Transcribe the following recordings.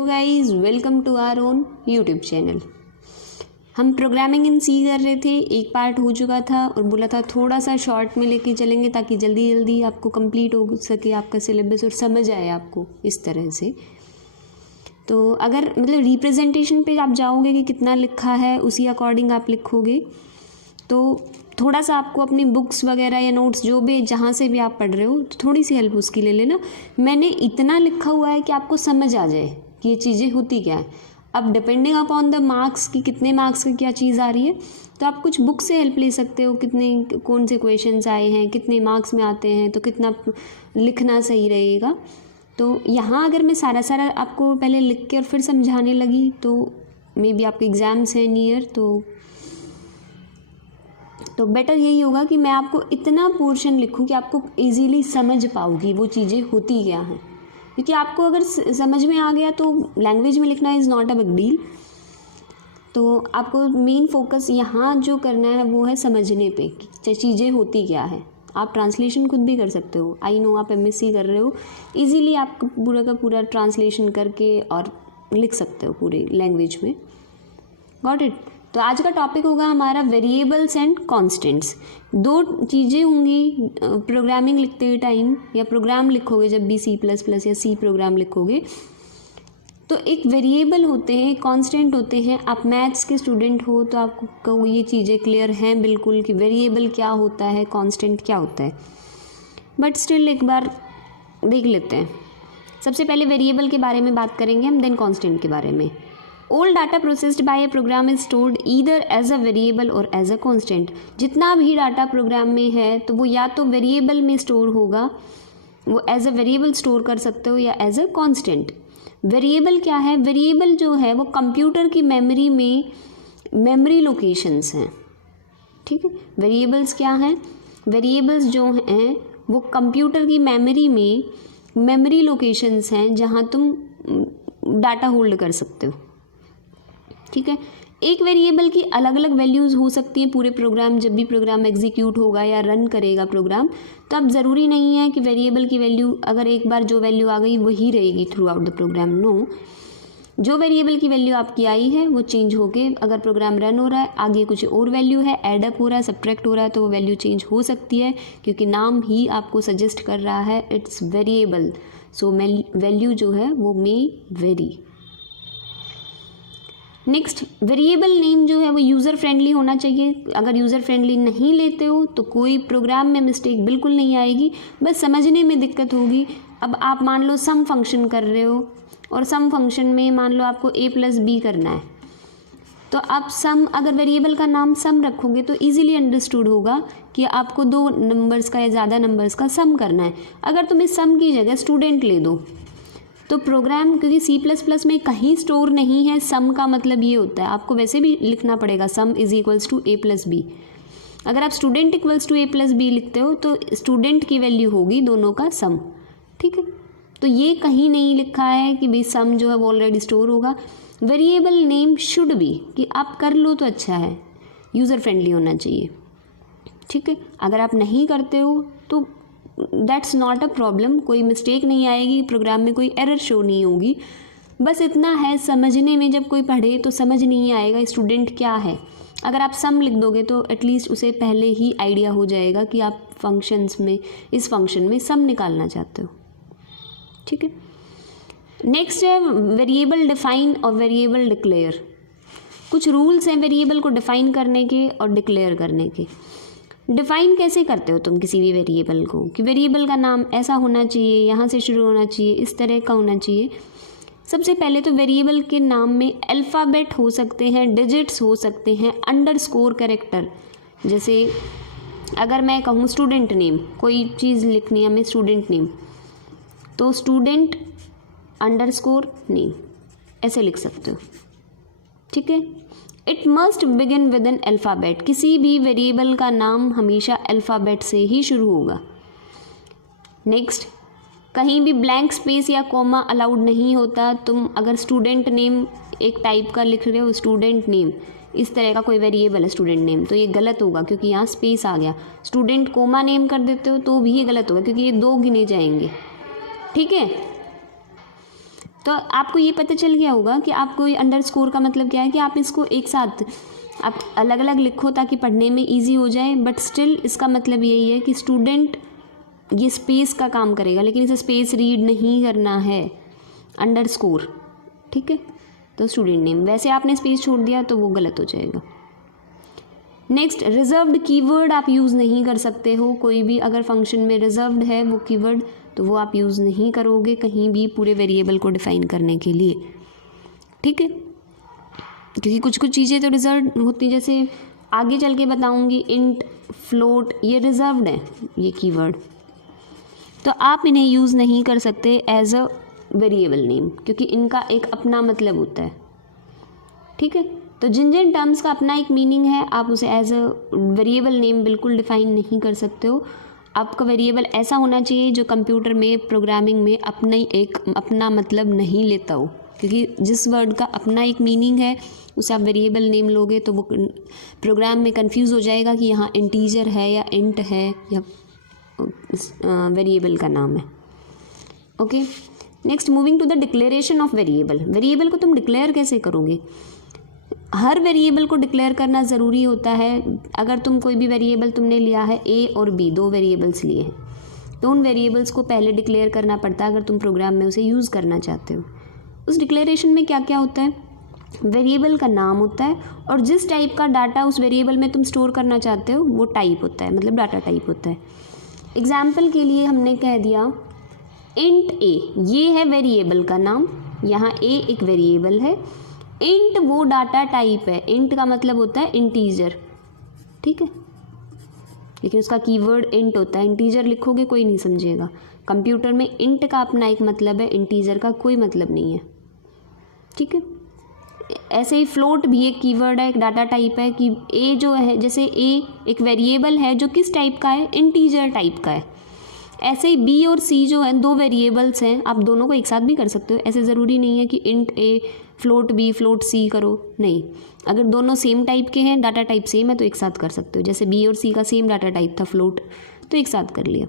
Hello guys, welcome to our own YouTube channel. हम programming in C कर रहे थे, एक पार्ट हो चुका था और बोला था थोड़ा सा शॉर्ट में लेके चलेंगे ताकि जल्दी जल्दी आपको कंप्लीट हो सके आपका सिलेबस और समझ आए आपको इस तरह से। तो अगर मतलब रिप्रेजेंटेशन पे आप जाओगे कि कितना लिखा है उसी अकॉर्डिंग आप लिखोगे, तो थोड़ा सा आपको अपनी बुक्स वगैरह या नोट्स जो भी जहाँ से भी आप पढ़ रहे हो तो थोड़ी सी हेल्प उसकी ले लेना। मैंने इतना लिखा हुआ है कि आपको समझ आ जाए कि ये चीज़ें होती क्या है। अब डिपेंडिंग अपॉन द मार्क्स की कितने मार्क्स की क्या चीज़ आ रही है, तो आप कुछ बुक से हेल्प ले सकते हो, कितने कौन से क्वेश्चंस आए हैं, कितने मार्क्स में आते हैं, तो कितना लिखना सही रहेगा। तो यहाँ अगर मैं सारा आपको पहले लिख के और फिर समझाने लगी तो मे बी आपके एग्ज़ाम्स हैं नियर, तो बेटर यही होगा कि मैं आपको इतना पोर्शन लिखूं कि आपको इजीली समझ पाओगी वो चीज़ें होती क्या हैं। क्योंकि आपको अगर समझ में आ गया तो लैंग्वेज में लिखना is not a big deal. तो आपको मेन फोकस यहाँ जो करना है वो है समझने पे कि चीज़ें होती क्या है। आप ट्रांसलेशन खुद भी कर सकते हो। आई नो आप एमएससी कर रहे हो, इजीली आप पूरा का पूरा ट्रांसलेशन करके और लिख सकते हो पूरे लैंग्वेज में। Got it. तो आज का टॉपिक होगा हमारा वेरिएबल्स एंड कांस्टेंट्स। दो चीज़ें होंगी प्रोग्रामिंग लिखते टाइम, या प्रोग्राम लिखोगे जब भी C++ या सी प्रोग्राम लिखोगे, तो एक वेरिएबल होते हैं, कांस्टेंट होते हैं। आप मैथ्स के स्टूडेंट हो तो आपको ये चीज़ें क्लियर हैं बिल्कुल कि वेरिएबल क्या होता है, कांस्टेंट क्या होता है। बट स्टिल एक बार देख लेते हैं। सबसे पहले वेरिएबल के बारे में बात करेंगे हम, देन कांस्टेंट के बारे में। All data processed by a program is stored either as a variable or as a constant। जितना भी डाटा प्रोग्राम में है तो वो या तो वेरिएबल में स्टोर होगा, वो एज अ वेरिएबल स्टोर कर सकते हो, या एज अ कांस्टेंट। वेरिएबल क्या है? वेरिएबल जो है वो कंप्यूटर की मेमोरी में मेमोरी लोकेशंस हैं। ठीक है, वेरिएबल्स क्या हैं? वेरिएबल्स जो हैं वो कंप्यूटर की मेमोरी में मेमोरी लोकेशंस हैं जहाँ तुम डाटा होल्ड कर सकते हो। ठीक है, एक वेरिएबल की अलग अलग वैल्यूज़ हो सकती हैं पूरे प्रोग्राम, जब भी प्रोग्राम एग्जीक्यूट होगा या रन करेगा प्रोग्राम, तो अब ज़रूरी नहीं है कि वेरिएबल की वैल्यू अगर एक बार जो वैल्यू आ गई वही रहेगी throughout the program. No, जो वेरिएबल की वैल्यू आपकी आई है वो चेंज होके अगर प्रोग्राम रन हो रहा है, आगे कुछ और वैल्यू है, एडअप हो रहा है, सब्ट्रैक्ट हो रहा है, तो वो वैल्यू चेंज हो सकती है क्योंकि नाम ही आपको सजेस्ट कर रहा है इट्स वेरिएबल। सो वैल्यू जो है वो मे वेरी। नेक्स्ट, वेरिएबल नेम जो है वो यूज़र फ्रेंडली होना चाहिए। अगर यूज़र फ्रेंडली नहीं लेते हो तो कोई प्रोग्राम में मिस्टेक बिल्कुल नहीं आएगी, बस समझने में दिक्कत होगी। अब आप मान लो सम फंक्शन कर रहे हो और सम फंक्शन में मान लो आपको a+b करना है, तो आप सम अगर वेरिएबल का नाम सम रखोगे तो इजीली अंडरस्टूड होगा कि आपको दो नंबर्स का या ज़्यादा नंबर्स का सम करना है। अगर तुम इस सम की जगह स्टूडेंट ले दो तो प्रोग्राम, क्योंकि C++ में कहीं स्टोर नहीं है सम का मतलब ये होता है, आपको वैसे भी लिखना पड़ेगा सम इज इक्वल्स टू a+b। अगर आप स्टूडेंट इक्वल्स टू a+b लिखते हो तो स्टूडेंट की वैल्यू होगी दोनों का सम। ठीक है, तो ये कहीं नहीं लिखा है कि भाई सम जो है वो ऑलरेडी स्टोर होगा। वेरिएबल नेम शुड बी कि आप कर लो तो अच्छा है, यूज़र फ्रेंडली होना चाहिए। ठीक है, अगर आप नहीं करते हो तो दैट्स नॉट अ प्रॉब्लम, कोई मिस्टेक नहीं आएगी, प्रोग्राम में कोई एरर शो नहीं होगी। बस इतना है, समझने में जब कोई पढ़े तो समझ नहीं आएगा स्टूडेंट क्या है। अगर आप सम लिख दोगे तो एटलीस्ट उसे पहले ही आइडिया हो जाएगा कि आप फंक्शंस में, इस फंक्शन में सम निकालना चाहते हो। ठीक है, नेक्स्ट है वेरिएबल डिफाइन और वेरिएबल डिक्लेयर। कुछ रूल्स हैं वेरिएबल को डिफाइन करने के और डिक्लेयर करने के। डिफाइन कैसे करते हो तुम किसी भी वेरिएबल को, कि वेरिएबल का नाम ऐसा होना चाहिए, यहाँ से शुरू होना चाहिए, इस तरह का होना चाहिए। सबसे पहले तो वेरिएबल के नाम में अल्फ़ाबेट हो सकते हैं, डिजिट्स हो सकते हैं, अंडरस्कोर कैरेक्टर। जैसे अगर मैं कहूँ स्टूडेंट नेम, कोई चीज़ लिखनी है हमें स्टूडेंट नेम, तो स्टूडेंट अंडरस्कोर नेम ऐसे लिख सकते हो। ठीक है, it must begin with N alphabet. किसी भी वेरिएबल का नाम हमेशा अल्फ़ाबेट से ही शुरू होगा। नेक्स्ट, कहीं भी ब्लैंक स्पेस या कॉमा अलाउड नहीं होता। तुम अगर स्टूडेंट नेम एक टाइप का लिख रहे हो, स्टूडेंट नेम इस तरह का कोई वेरिएबल है स्टूडेंट नेम, तो ये गलत होगा क्योंकि यहाँ स्पेस आ गया। स्टूडेंट कोमा नेम कर देते हो तो भी ये गलत होगा क्योंकि ये दो गिने जाएंगे। ठीक है, तो आपको ये पता चल गया होगा कि आपको ये अंडरस्कोर का मतलब क्या है कि आप इसको एक साथ आप अलग अलग लिखो ताकि पढ़ने में इजी हो जाए, बट स्टिल इसका मतलब यही है कि स्टूडेंट ये स्पेस का काम करेगा, लेकिन इसे स्पेस रीड नहीं करना है, अंडरस्कोर, ठीक है। तो स्टूडेंट नेम, वैसे आपने स्पेस छोड़ दिया तो वो गलत हो जाएगा। नेक्स्ट, रिजर्व्ड कीवर्ड आप यूज़ नहीं कर सकते हो, कोई भी अगर फंक्शन में रिजर्व्ड है वो कीवर्ड तो वो आप यूज़ नहीं करोगे कहीं भी पूरे वेरिएबल को डिफाइन करने के लिए, ठीक है, क्योंकि कुछ कुछ चीज़ें तो रिजर्व होती हैं, जैसे आगे चल के बताऊंगी इंट, फ्लोट, ये रिजर्व्ड है ये कीवर्ड, तो आप इन्हें यूज़ नहीं कर सकते एज अ वेरिएबल नेम, क्योंकि इनका एक अपना मतलब होता है, ठीक है। तो जिन जिन टर्म्स का अपना एक मीनिंग है आप उसे एज अ वेरिएबल नेम बिल्कुल डिफाइन नहीं कर सकते हो। आपका वेरिएबल ऐसा होना चाहिए जो कंप्यूटर में, प्रोग्रामिंग में अपना मतलब नहीं लेता हो, क्योंकि जिस वर्ड का अपना एक मीनिंग है उसे आप वेरिएबल नेम लोगे तो वो प्रोग्राम में कंफ्यूज हो जाएगा कि यहाँ इंटीजर है या इंट है या वेरिएबल का नाम है। Okay, next moving to the declaration of variable. Variable को तुम डिक्लेयर कैसे करोगे? हर वेरिएबल को डिक्लेयर करना ज़रूरी होता है। अगर तुम कोई भी वेरिएबल तुमने लिया है, ए और बी दो वेरिएबल्स लिए हैं, तो उन वेरिएबल्स को पहले डिक्लेयर करना पड़ता है अगर तुम प्रोग्राम में उसे यूज़ करना चाहते हो। उस डिक्लेरेशन में क्या क्या होता है? वेरिएबल का नाम होता है और जिस टाइप का डाटा उस वेरिएबल में तुम स्टोर करना चाहते हो वो टाइप होता है, मतलब डाटा टाइप होता है। एग्जाम्पल के लिए हमने कह दिया इंट ए, ये है वेरिएबल का नाम, यहाँ ए एक वेरिएबल है, इंट वो डाटा टाइप है, इंट का मतलब होता है इंटीजर, ठीक है, लेकिन उसका कीवर्ड इंट होता है। इंटीजर लिखोगे कोई नहीं समझेगा, कंप्यूटर में इंट का अपना एक मतलब है, इंटीजर का कोई मतलब नहीं है, ठीक है। ऐसे ही फ्लोट भी एक कीवर्ड है, एक डाटा टाइप है कि ए जो है, जैसे ए एक वेरिएबल है जो किस टाइप का है, इंटीजर टाइप का है। ऐसे ही बी और सी जो है दो वेरिएबल्स हैं, आप दोनों को एक साथ भी कर सकते हो, ऐसे ज़रूरी नहीं है कि इंट ए फ्लोट बी फ्लोट सी करो, नहीं, अगर दोनों सेम टाइप के हैं, डाटा टाइप सेम है तो एक साथ कर सकते हो। जैसे बी और सी का सेम डाटा टाइप था फ्लोट, तो एक साथ कर लिया।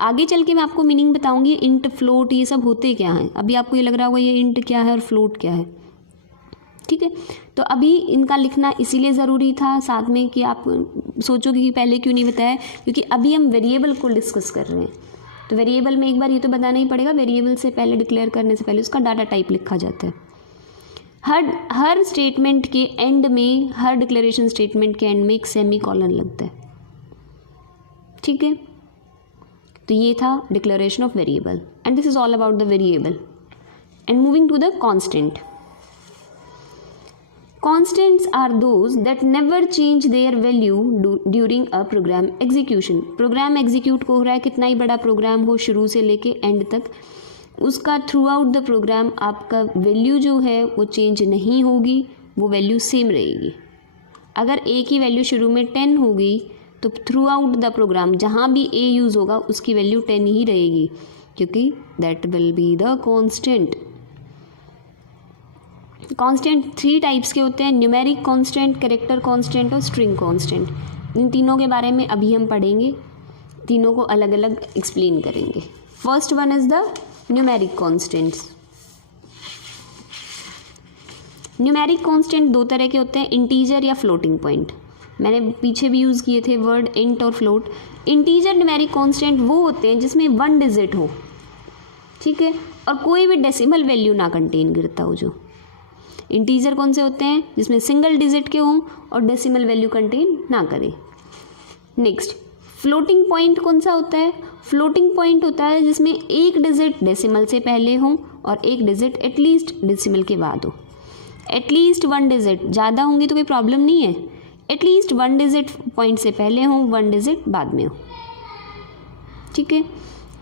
आगे चल के मैं आपको मीनिंग बताऊंगी इंट फ्लोट ये सब होते क्या हैं। अभी आपको ये लग रहा होगा ये इंट क्या है और फ्लोट क्या है, ठीक है। तो अभी इनका लिखना इसीलिए ज़रूरी था साथ में कि आप सोचोगे कि पहले क्यों नहीं बताया, क्योंकि अभी हम वेरिएबल को डिस्कस कर रहे हैं। तो वेरिएबल में एक बार ये तो बताना ही पड़ेगा, वेरिएबल से पहले डिक्लेयर करने से पहले उसका डाटा टाइप लिखा जाता है। हर स्टेटमेंट के एंड में, हर डिक्लेरेशन स्टेटमेंट के एंड में एक सेमी कॉलन लगता है, ठीक है। तो ये था declaration of variable and this is all about the variable. And moving to the constant. Constants are those that never change their value during a program execution. Program execute हो रहा है, कितना ही बड़ा प्रोग्राम हो, शुरू से लेके एंड तक, उसका थ्रू आउट द प्रोग्राम आपका वैल्यू जो है वो चेंज नहीं होगी, वो वैल्यू सेम रहेगी। अगर ए की वैल्यू शुरू में 10 हो गई तो थ्रू आउट द प्रोग्राम जहाँ भी ए यूज़ होगा उसकी वैल्यू 10 ही रहेगी, क्योंकि that will be the constant. Constant 3 types के होते हैं, न्यूमेरिक कांस्टेंट, कैरेक्टर कांस्टेंट और स्ट्रिंग कांस्टेंट। इन तीनों के बारे में अभी हम पढ़ेंगे, तीनों को अलग अलग एक्सप्लेन करेंगे। First one is the numeric constants. Numeric constant दो तरह के होते हैं, इंटीजर या फ्लोटिंग पॉइंट। मैंने पीछे भी यूज़ किए थे वर्ड इंट और फ्लोट। इंटीजर न्यूमेरिक कांस्टेंट वो होते हैं जिसमें 1 डिजिट हो, ठीक है, और कोई भी डेसिमल वैल्यू ना कंटेन करता हो। जो इंटीजर कौन से होते हैं? जिसमें सिंगल डिजिट के हों और डेसिमल वैल्यू कंटेन ना करें। नेक्स्ट, फ्लोटिंग पॉइंट कौन सा होता है? फ्लोटिंग पॉइंट होता है जिसमें एक डिजिट डेसिमल से पहले हो और एक डिजिट एटलीस्ट डेसिमल के बाद हो। एटलीस्ट 1 डिजिट, ज़्यादा होंगी तो कोई प्रॉब्लम नहीं है, एटलीस्ट 1 डिजिट पॉइंट से पहले हो, 1 डिजिट बाद में हो, ठीक है।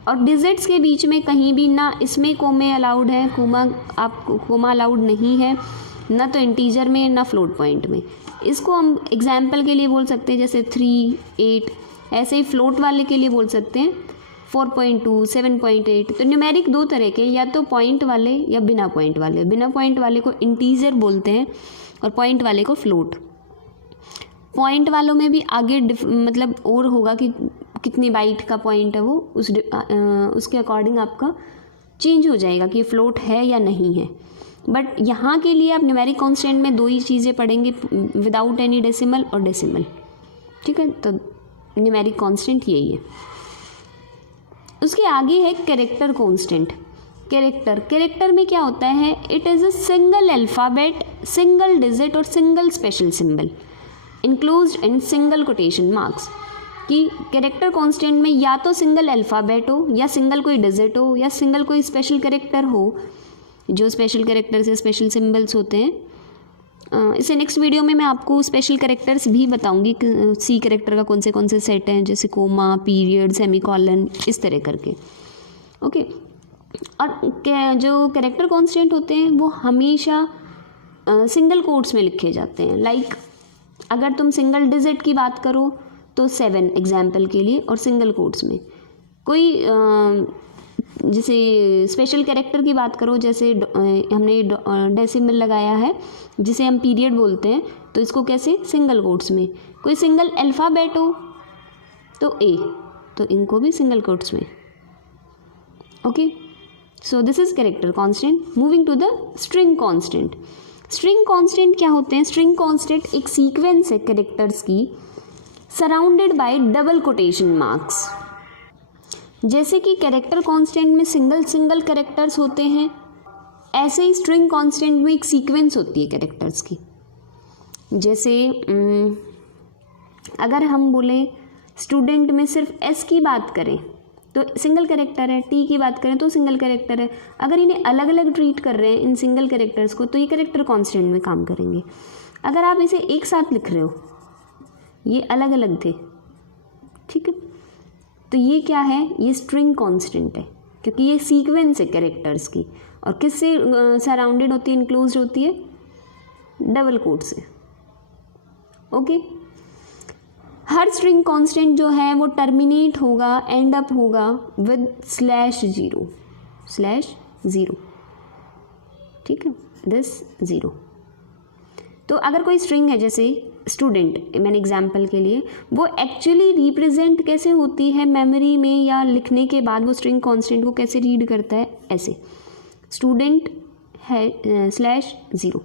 और डिजिट्स के बीच में कहीं भी ना इसमें कोमे अलाउड है, कोमा अलाउड नहीं है, ना तो इंटीजर में ना फ्लोट पॉइंट में। इसको हम एग्जाम्पल के लिए बोल सकते हैं जैसे 3, 8, ऐसे ही फ्लोट वाले के लिए बोल सकते हैं 4.2, 7.8। तो न्यूमेरिक दो तरह के, या तो पॉइंट वाले या बिना पॉइंट वाले। बिना पॉइंट वाले को इंटीजर बोलते हैं और पॉइंट वाले को फ्लोट। पॉइंट वालों में भी आगे मतलब और होगा कि कितनी बाइट का पॉइंट है वो, उसके अकॉर्डिंग आपका चेंज हो जाएगा कि फ्लोट है या नहीं है। बट यहाँ के लिए आप न्यूमेरिक कांस्टेंट में 2 ही चीज़ें पढ़ेंगे, विदाउट एनी डेसिमल और डेसिमल, ठीक है। तो न्यूमेरिक कांस्टेंट यही है। उसके आगे है कैरेक्टर कांस्टेंट। कैरेक्टर में क्या होता है, it is a single alphabet, single digit और single special symbol enclosed in single quotation marks. कि कैरेक्टर कांस्टेंट में या तो सिंगल अल्फ़ाबेट हो, या सिंगल कोई डिजिट हो, या सिंगल कोई स्पेशल कैरेक्टर हो, जो स्पेशल कैरेक्टर से स्पेशल सिंबल्स होते हैं। इसे नेक्स्ट वीडियो में मैं आपको स्पेशल कैरेक्टर्स भी बताऊंगी, सी कैरेक्टर का कौन से सेट हैं, जैसे कोमा, पीरियड, सेमीकॉलन, इस तरह करके, ओके। और जो कैरेक्टर कांस्टेंट होते हैं वो हमेशा सिंगल कोट्स में लिखे जाते हैं। लाइक अगर तुम सिंगल डिजिट की बात करो तो 7 एग्जाम्पल के लिए, और सिंगल कोट्स में। कोई जैसे स्पेशल कैरेक्टर की बात करो, जैसे हमने डेसिमल लगाया है जिसे हम पीरियड बोलते हैं, तो इसको कैसे, सिंगल कोट्स में। कोई सिंगल अल्फ़ाबेट हो तो ए, तो इनको भी सिंगल कोट्स में, okay. So this is character constant. Moving to the string constant. String constant क्या होते हैं? स्ट्रिंग कांस्टेंट एक सीक्वेंस है कैरेक्टर्स की surrounded by double quotation marks. जैसे कि कैरेक्टर कांस्टेंट में सिंगल कैरेक्टर्स होते हैं, ऐसे ही स्ट्रिंग कांस्टेंट में एक सीक्वेंस होती है कैरेक्टर्स की। जैसे अगर हम बोले स्टूडेंट में सिर्फ एस की बात करें तो सिंगल कैरेक्टर है, टी की बात करें तो सिंगल कैरेक्टर है। अगर इन्हें अलग अलग ट्रीट कर रहे हैं इन सिंगल कैरेक्टर्स को, तो ये कैरेक्टर कांस्टेंट में काम करेंगे। अगर आप इसे एक साथ लिख रहे हो, ये अलग अलग थे, ठीक है, तो ये क्या है, ये स्ट्रिंग कांस्टेंट है, क्योंकि ये सीक्वेंस है कैरेक्टर्स की। और किससे सराउंडेड होती है, इनक्लोज्ड होती है, डबल कोट से, ओके। हर स्ट्रिंग कांस्टेंट जो है वो टर्मिनेट होगा, एंड अप होगा विद /0, ठीक है, दिस 0। तो अगर कोई स्ट्रिंग है जैसे स्टूडेंट, मैंने एग्जाम्पल के लिए, वो एक्चुअली रिप्रेजेंट कैसे होती है मेमोरी में, या लिखने के बाद वो स्ट्रिंग कांस्टेंट को कैसे रीड करता है, ऐसे स्टूडेंट है /0।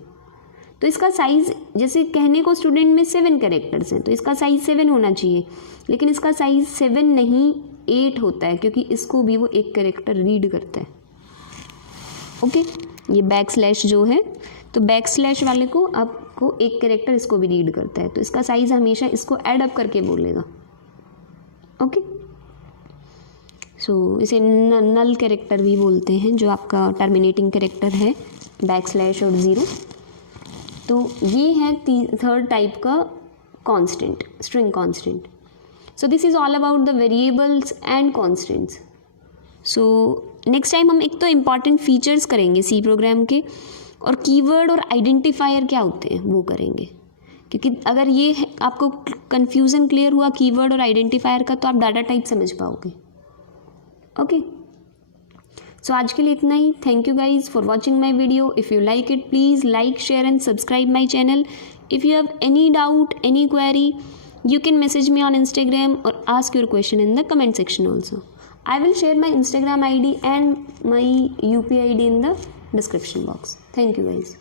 तो इसका साइज़, जैसे कहने को स्टूडेंट में 7 कैरेक्टर्स हैं, तो इसका साइज़ 7 होना चाहिए, लेकिन इसका साइज़ 7 नहीं 8 होता है, क्योंकि इसको भी वो एक कैरेक्टर रीड करता है, ओके। ये बैकस्लैश जो है, तो बैकस्लैश वाले को आपको एक कैरेक्टर इसको भी रीड करता है, तो इसका साइज़ हमेशा इसको ऐड अप करके बोलेगा, ओके। सो इसे नल कैरेक्टर भी बोलते हैं, जो आपका टर्मिनेटिंग कैरेक्टर है, बैकस्लैश और 0। तो ये है थर्ड टाइप का constant, string constant. So this is all about the variables and constants. So next time हम एक तो इम्पॉर्टेंट फीचर्स करेंगे सी प्रोग्राम के, और कीवर्ड और आइडेंटिफायर क्या होते हैं वो करेंगे, क्योंकि अगर ये आपको कन्फ्यूज़न क्लियर हुआ कीवर्ड और आइडेंटिफायर का, तो आप डाटा टाइप समझ पाओगे, ओके। सो आज के लिए इतना ही। Thank you guys for watching my video. If you like it, please like, share and subscribe my channel. If you have any doubt, any query, you can message me on Instagram or ask your question in the comment section also. I will share my Instagram ID and my UPI ID in the description box. Thank you guys.